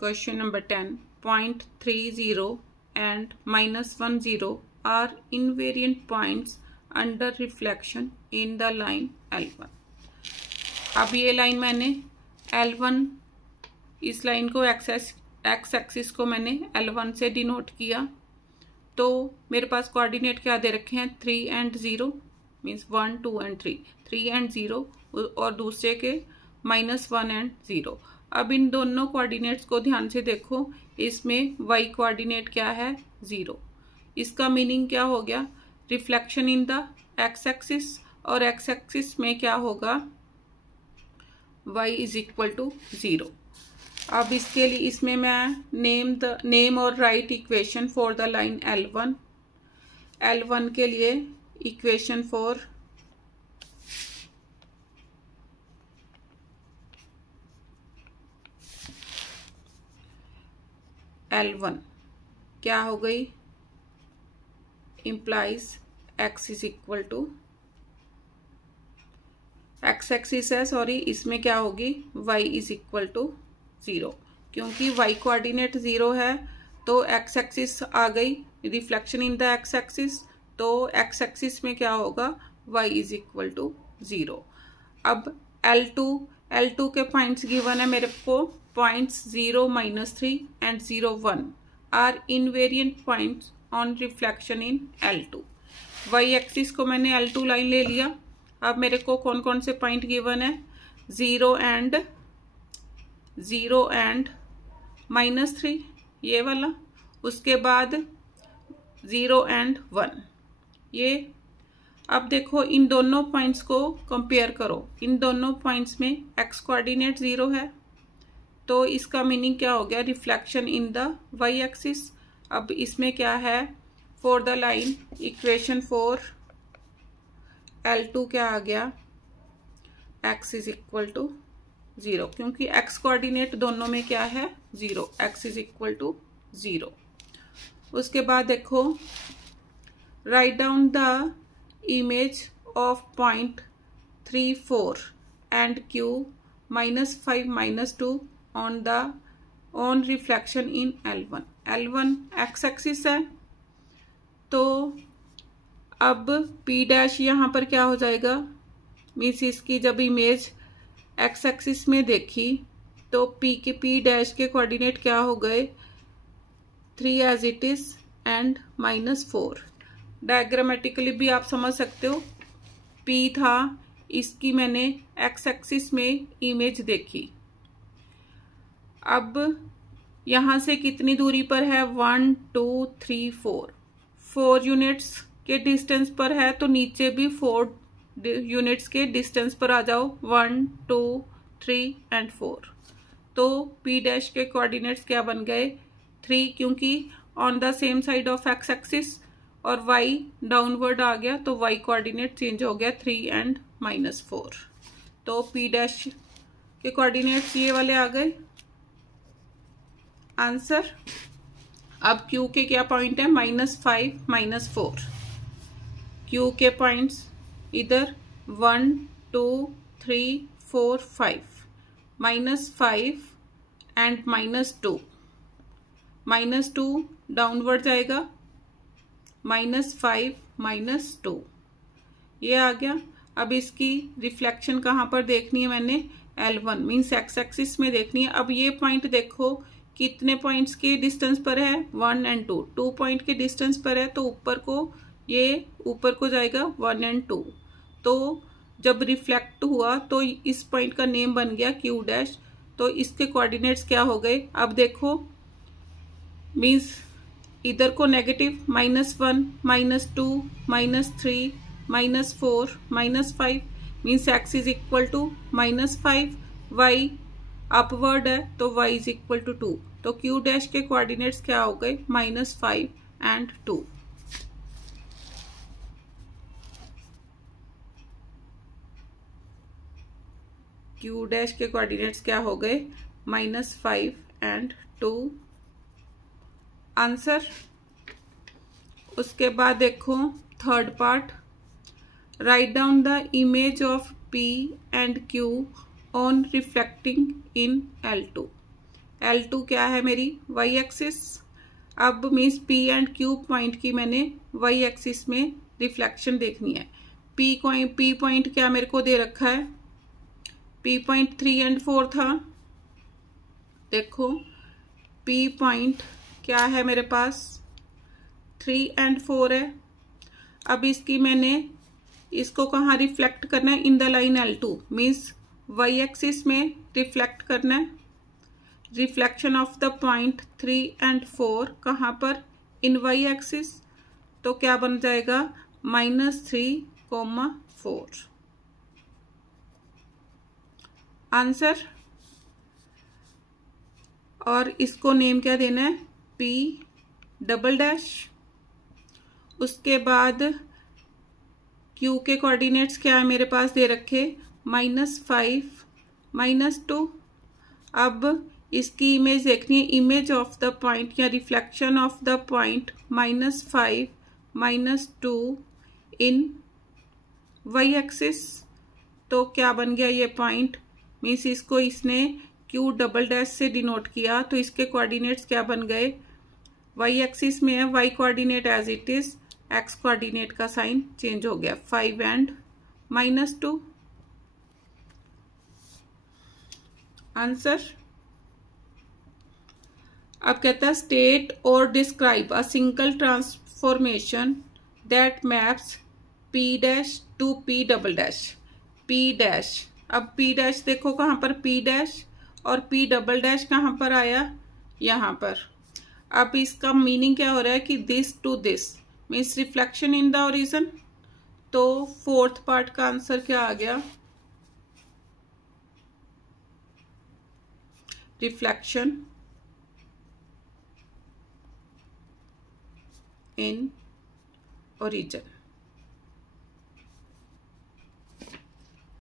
Question number 10. 0.30 and -10 are invariant points under reflection in the line L1. अब ये line मैंने L1, इस line को एक्स एक्सिस को मैंने L1 से डिनोट किया। तो मेरे पास कोऑर्डिनेट क्या दे रखे हैं, 3 and 0 मीन्स 1, 2 and 3, 3 and 0, और दूसरे के -1 and 0। अब इन दोनों कोऑर्डिनेट्स को ध्यान से देखो, इसमें y कोऑर्डिनेट क्या है, 0। इसका मीनिंग क्या हो गया, reflection in the x axis, और एक्स एक्सिस में क्या होगा, y इज इक्वल टू 0। अब इसके लिए इसमें मैं नेम और right equation for the line L1। L1 के लिए इक्वेशन फॉर L1 क्या हो गई, implies x is equal to, X axis है सॉरी, इसमें क्या होगी, y इज इक्वल टू 0। क्योंकि y कोऑर्डिनेट 0 है तो x एक्सिस आ गई, reflection in the x axis, तो x एक्सिस में क्या होगा, y इज इक्वल टू 0। अब L2 के पॉइंट्स गिवन है मेरे को, points 0, -3 and 0, 1 are invariant points on reflection in L2। y axis को मैंने L2 लाइन ले लिया। अब मेरे को कौन कौन से पॉइंट गिवन है, 0 and -3 ये वाला, उसके बाद 0 and 1 ये। अब देखो इन दोनों पॉइंट्स को कंपेयर करो, इन दोनों पॉइंट्स में x कोऑर्डिनेट 0 है, तो इसका मीनिंग क्या हो गया, reflection in the y axis. अब इसमें क्या है, for the line equation for L2 क्या आ गया, x इज इक्वल टू 0, क्योंकि x कोऑर्डिनेट दोनों में क्या है, 0, x इज इक्वल टू 0। उसके बाद देखो, write down the image of point 3, 4 and Q -5, -2 on reflection in L1। L1 x axis है, तो अब P' यहाँ पर क्या हो जाएगा, मीन्स इसकी जब इमेज एक्स एक्सिस में देखी तो P' के कोऑर्डिनेट क्या हो गए, 3 as it is and -4। Diagrammatically भी आप समझ सकते हो, P था, इसकी मैंने एक्स एक्सिस में इमेज देखी। अब यहाँ से कितनी दूरी पर है, 1, 2, 3, 4 यूनिट्स के डिस्टेंस पर है, तो नीचे भी 4 यूनिट्स के डिस्टेंस पर आ जाओ, 1, 2, 3 and 4। तो P' के कोऑर्डिनेट्स क्या बन गए, 3, क्योंकि on the same side of x axis, और y डाउनवर्ड आ गया तो y कोऑर्डिनेट चेंज हो गया, 3 and -4। तो P' के कोऑर्डिनेट्स ये वाले आ गए आंसर। अब Q के क्या पॉइंट है, -5, -4। Q के पॉइंट्स इधर 1, 2, 3, 4, 5, -5 एंड -2, -2 डाउनवर्ड जाएगा, -5, -2 ये आ गया। अब इसकी रिफ्लेक्शन कहाँ पर देखनी है मैंने, L1 मीन्स एक्स एक्सिस में देखनी है। अब ये पॉइंट देखो कितने पॉइंट्स के डिस्टेंस पर है, 1 and 2 पॉइंट के डिस्टेंस पर है, तो ऊपर को जाएगा 1 and 2। तो जब रिफ्लेक्ट हुआ तो इस पॉइंट का नेम बन गया Q', तो इसके कोऑर्डिनेट्स क्या हो गए, अब देखो मीन्स इधर को negative, -1, -2, -3, -4, -5 means x is equal to -5, y upward है तो y इज इक्वल टू 2। तो Q' के कोऑर्डिनेट्स क्या हो गए, -5 and 2। Q' के कोऑर्डिनेट्स क्या हो गए, -5 and 2 आंसर। उसके बाद देखो third part, write down the image of P and Q on reflecting in L2। L2 क्या है मेरी वाई एक्सिस। अब means P and Q point की मैंने वाई एक्सिस में रिफ्लेक्शन देखनी है। P पॉइंट क्या मेरे को दे रखा है, P पॉइंट 3 एंड 4 था। देखो P पॉइंट क्या है मेरे पास 3 एंड 4 है। अब इसकी मैंने इसको कहाँ रिफ्लेक्ट करना है, in the line L2 means Y axis में रिफ्लेक्ट करना है। Reflection of the point 3 and 4 कहाँ पर, इन वाई एक्सिस। तो क्या बन जाएगा -3,4 आंसर। और इसको नेम क्या देना है, P डबल डैश। उसके बाद Q के कोऑर्डिनेट्स क्या है मेरे पास दे रखे, -5 -2। अब इसकी इमेज देखनी है, इमेज ऑफ द पॉइंट या reflection of the point -5 -2 in Y axis. तो क्या बन गया ये पॉइंट, मीन्स इसको इसने Q डबल डैश से डिनोट किया, तो इसके कोऑर्डिनेट्स क्या बन गए, वाई एक्सिस में है, Y coordinate as it is, X coordinate का साइन चेंज हो गया, 5 एंड -2 आंसर। अब कहता है स्टेट और describe a single transformation that maps P dash to P double dash. P dash, अब P डैश देखो कहाँ पर P डैश, और P डबल डैश कहाँ पर आया, यहाँ पर। अब इसका मीनिंग क्या हो रहा है कि this to this means reflection in the origin. तो फोर्थ पार्ट का आंसर क्या आ गया, रिफ्लेक्शन इन ओरिजिन।